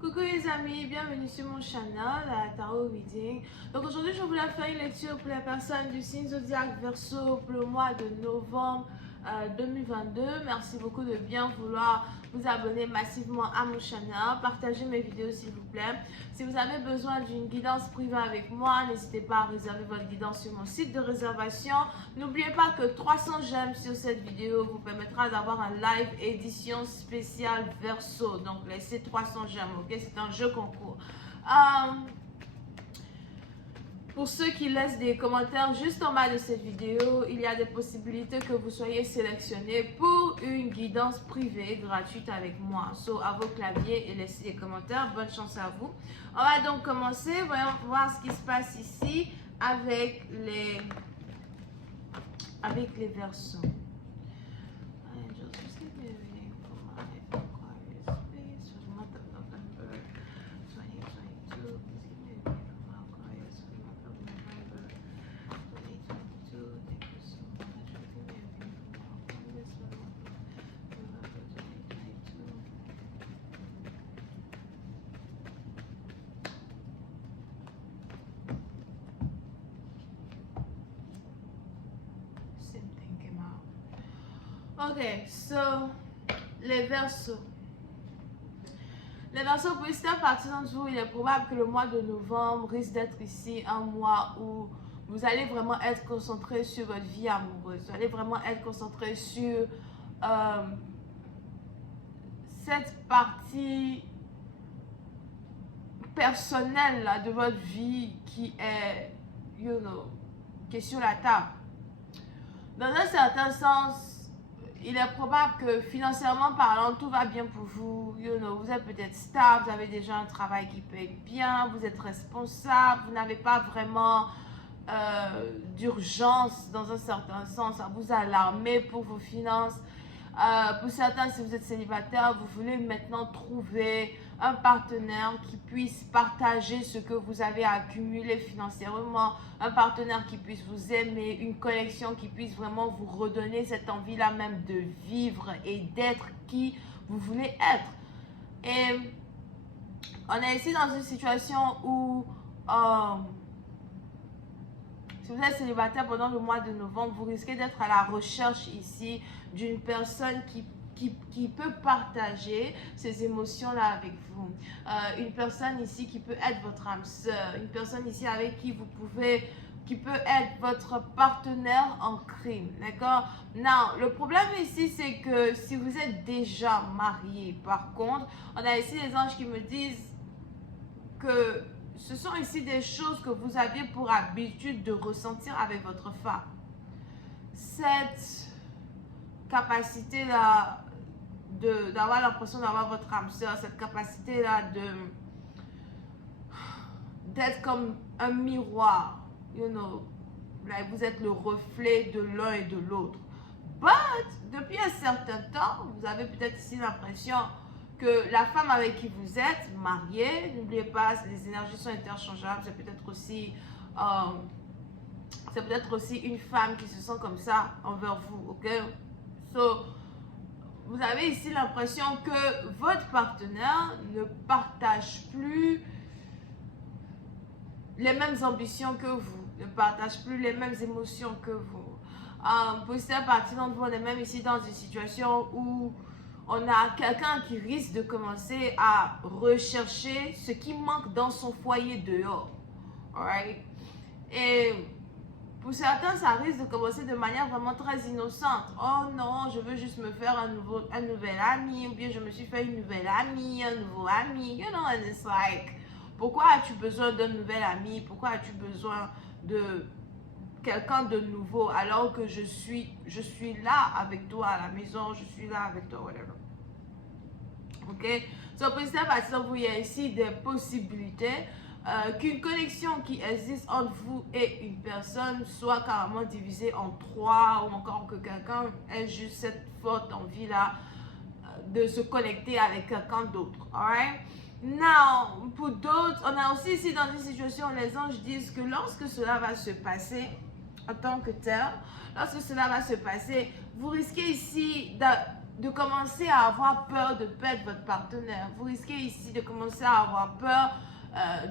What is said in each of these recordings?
Coucou les amis, bienvenue sur mon channel, la Tarot Reading. Donc aujourd'hui, je voulais faire une lecture pour les personnes du signe zodiaque Verseau pour le mois de novembre 2022. Merci beaucoup de bien vouloir vous abonner massivement à mon channel, partagez mes vidéos s'il vous plaît. Si vous avez besoin d'une guidance privée avec moi, n'hésitez pas à réserver votre guidance sur mon site de réservation. N'oubliez pas que 300 j'aime sur cette vidéo vous permettra d'avoir un live édition spéciale Verseau. Donc laissez 300 j'aime, ok? C'est un jeu concours. Pour ceux qui laissent des commentaires juste en bas de cette vidéo, il y a des possibilités que vous soyez sélectionné pour une guidance privée gratuite avec moi. So, à vos claviers et laissez des commentaires. Bonne chance à vous. On va donc commencer. Voyons voir ce qui se passe ici avec les Verseaux. Ok, so, les Verseaux. Les Verseaux, pour certaines parties d'entre vous, il est probable que le mois de novembre risque d'être ici un mois où vous allez vraiment être concentré sur votre vie amoureuse. Vous allez vraiment être concentré sur cette partie personnelle là, de votre vie qui est, qui est sur la table. Dans un certain sens, il est probable que financièrement parlant, tout va bien pour vous. Vous êtes peut-être stable, vous avez déjà un travail qui paye bien, vous êtes responsable, vous n'avez pas vraiment d'urgence dans un certain sens à vous alarmer pour vos finances. Pour certains, si vous êtes célibataire, vous voulez maintenant trouver un partenaire qui puisse partager ce que vous avez accumulé financièrement, un partenaire qui puisse vous aimer, une connexion qui puisse vraiment vous redonner cette envie-là même de vivre et d'être qui vous voulez être. Et on est ici dans une situation où si vous êtes célibataire pendant le mois de novembre, vous risquez d'être à la recherche ici d'une personne qui peut partager ces émotions-là avec vous. Une personne ici qui peut être votre âme sœur, une personne ici avec qui vous pouvez, qui peut être votre partenaire en crime, d'accord? Non, le problème ici, c'est que si vous êtes déjà marié, par contre, on a ici les anges qui me disent que ce sont ici des choses que vous aviez pour habitude de ressentir avec votre femme. Cette capacité-là d'avoir l'impression d'avoir votre âme sœur, cette capacité-là d'être comme un miroir, vous êtes le reflet de l'un et de l'autre. But, depuis un certain temps, vous avez peut-être ici l'impression que la femme avec qui vous êtes marié, n'oubliez pas, les énergies sont interchangeables, c'est peut-être aussi une femme qui se sent comme ça envers vous, ok? So, vous avez ici l'impression que votre partenaire ne partage plus les mêmes ambitions que vous, ne partage plus les mêmes émotions que vous. Pour cette partie d'entre vous, on est même ici dans une situation où on a quelqu'un qui risque de commencer à rechercher ce qui manque dans son foyer dehors. Alright? Et pour certains, ça risque de commencer de manière vraiment très innocente. Oh non, je veux juste me faire un nouvel ami, ou bien je me suis fait une nouvelle amie, un nouveau ami. And it's like, pourquoi as-tu besoin d'un nouvel ami? Pourquoi as-tu besoin de quelqu'un de nouveau alors que je suis là avec toi à la maison, je suis là avec toi, whatever. Ok? So, pour cette partie, il y a ici des possibilités qu'une connexion qui existe entre vous et une personne soit carrément divisée en trois, ou encore que quelqu'un ait juste cette forte envie-là de se connecter avec quelqu'un d'autre. Alright? Now, pour d'autres, on a aussi ici dans une situation où les anges disent que lorsque cela va se passer, en tant que tel, lorsque cela va se passer, vous risquez ici de commencer à avoir peur de perdre votre partenaire. Vous risquez ici de commencer à avoir peur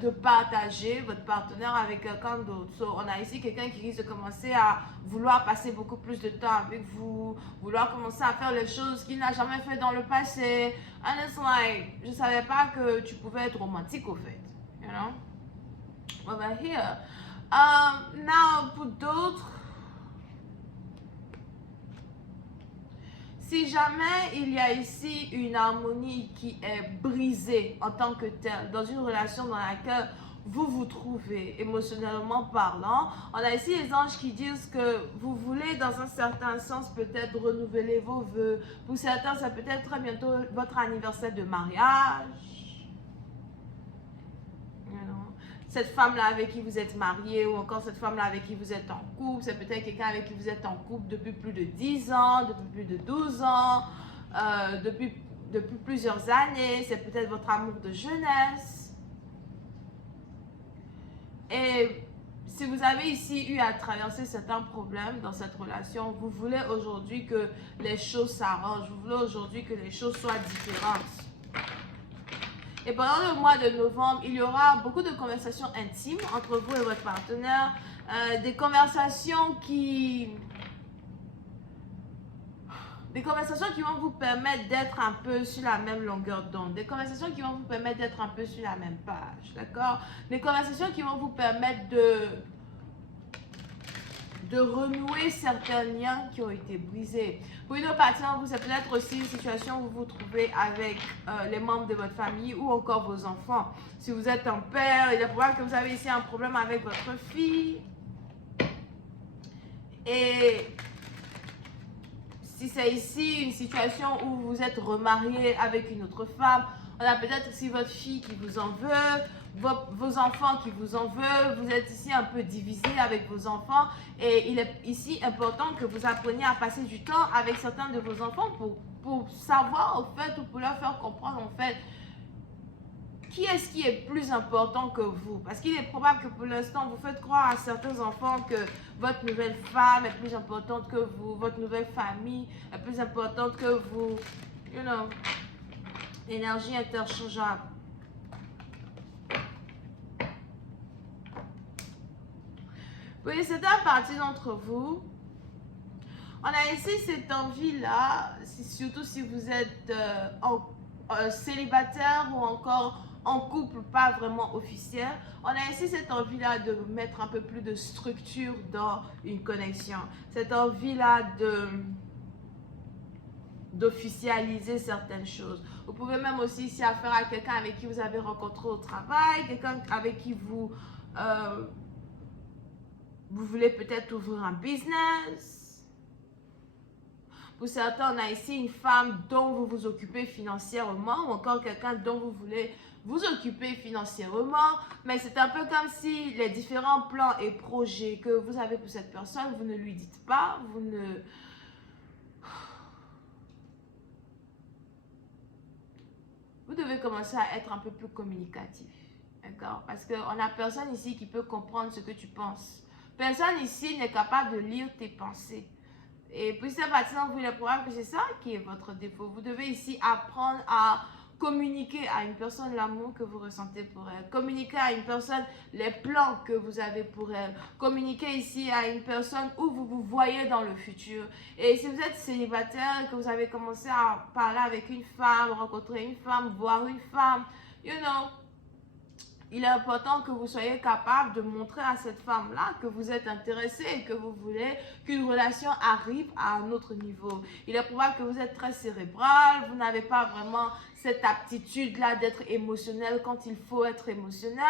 de partager votre partenaire avec quelqu'un d'autre. So, on a ici quelqu'un qui risque de commencer à vouloir passer beaucoup plus de temps avec vous, vouloir commencer à faire les choses qu'il n'a jamais fait dans le passé. And it's like, je savais pas que tu pouvais être romantique au fait, you know? Over here. Now, pour d'autres, si jamais il y a ici une harmonie qui est brisée en tant que telle, dans une relation dans laquelle vous vous trouvez émotionnellement parlant, on a ici les anges qui disent que vous voulez dans un certain sens peut-être renouveler vos vœux. Pour certains, ça peut être très bientôt votre anniversaire de mariage. Cette femme-là avec qui vous êtes marié ou encore cette femme-là avec qui vous êtes en couple, c'est peut-être quelqu'un avec qui vous êtes en couple depuis plus de 10 ans, depuis plus de 12 ans, depuis plusieurs années, c'est peut-être votre amour de jeunesse. Et si vous avez ici eu à traverser certains problèmes dans cette relation, vous voulez aujourd'hui que les choses s'arrangent, vous voulez aujourd'hui que les choses soient différentes. Et pendant le mois de novembre, il y aura beaucoup de conversations intimes entre vous et votre partenaire. Des conversations qui vont vous permettre d'être un peu sur la même longueur d'onde. Des conversations qui vont vous permettre d'être un peu sur la même page. D'accord? Des conversations qui vont vous permettre de renouer certains liens qui ont été brisés. Pour une autre partie, c'est peut-être aussi une situation où vous vous trouvez avec les membres de votre famille ou encore vos enfants. Si vous êtes un père, il est probable que vous avez ici un problème avec votre fille. Et si c'est ici une situation où vous êtes remarié avec une autre femme, on a peut-être aussi votre fille qui vous en veut, vos enfants qui vous en veulent, vous êtes ici un peu divisé avec vos enfants et il est ici important que vous appreniez à passer du temps avec certains de vos enfants pour savoir au fait ou pour leur faire comprendre en fait qui est-ce qui est plus important que vous. Parce qu'il est probable que pour l'instant vous faites croire à certains enfants que votre nouvelle femme est plus importante que vous, votre nouvelle famille est plus importante que vous, you know, énergie interchangeable. Pour une certaine partie d'entre vous, on a ici cette envie-là, surtout si vous êtes célibataire ou encore en couple pas vraiment officiel, on a ici cette envie-là de mettre un peu plus de structure dans une connexion. Cette envie-là d'officialiser certaines choses. Vous pouvez même aussi ici affaire à quelqu'un avec qui vous avez rencontré au travail, quelqu'un avec qui vous voulez peut-être ouvrir un business. Pour certains, on a ici une femme dont vous vous occupez financièrement ou encore quelqu'un dont vous voulez vous occuper financièrement. Mais c'est un peu comme si les différents plans et projets que vous avez pour cette personne, vous ne lui dites pas, vous devez commencer à être un peu plus communicatif. D'accord? Parce qu'on n'a personne ici qui peut comprendre ce que tu penses. Personne ici n'est capable de lire tes pensées. Et puis c'est partant, vous le probable que c'est ça qui est votre défaut. Vous devez ici apprendre à communiquer à une personne l'amour que vous ressentez pour elle. Communiquer à une personne les plans que vous avez pour elle. Communiquer ici à une personne où vous vous voyez dans le futur. Et si vous êtes célibataire et que vous avez commencé à parler avec une femme, rencontrer une femme, voir une femme, you know, il est important que vous soyez capable de montrer à cette femme-là que vous êtes intéressé et que vous voulez qu'une relation arrive à un autre niveau. Il est probable que vous êtes très cérébral, vous n'avez pas vraiment cette aptitude-là d'être émotionnel quand il faut être émotionnel.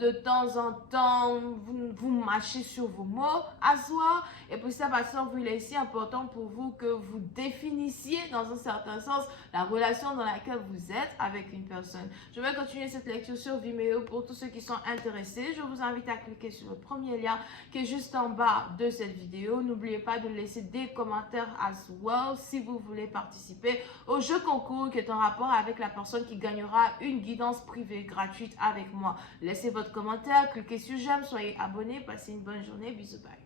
De temps en temps, vous mâchez sur vos mots à soi. Et pour ça, il est ici important pour vous que vous définissiez dans un certain sens la relation dans laquelle vous êtes avec une personne. Je vais continuer cette lecture sur Vimeo pour tous ceux qui sont intéressés. Je vous invite à cliquer sur le premier lien qui est juste en bas de cette vidéo. N'oubliez pas de laisser des commentaires as well si vous voulez participer au jeu concours qui est en rapport avec la personne qui gagnera une guidance privée gratuite avec moi. Laissez votre commentaire, cliquez sur j'aime, soyez abonnés, passez une bonne journée, bisous, bye.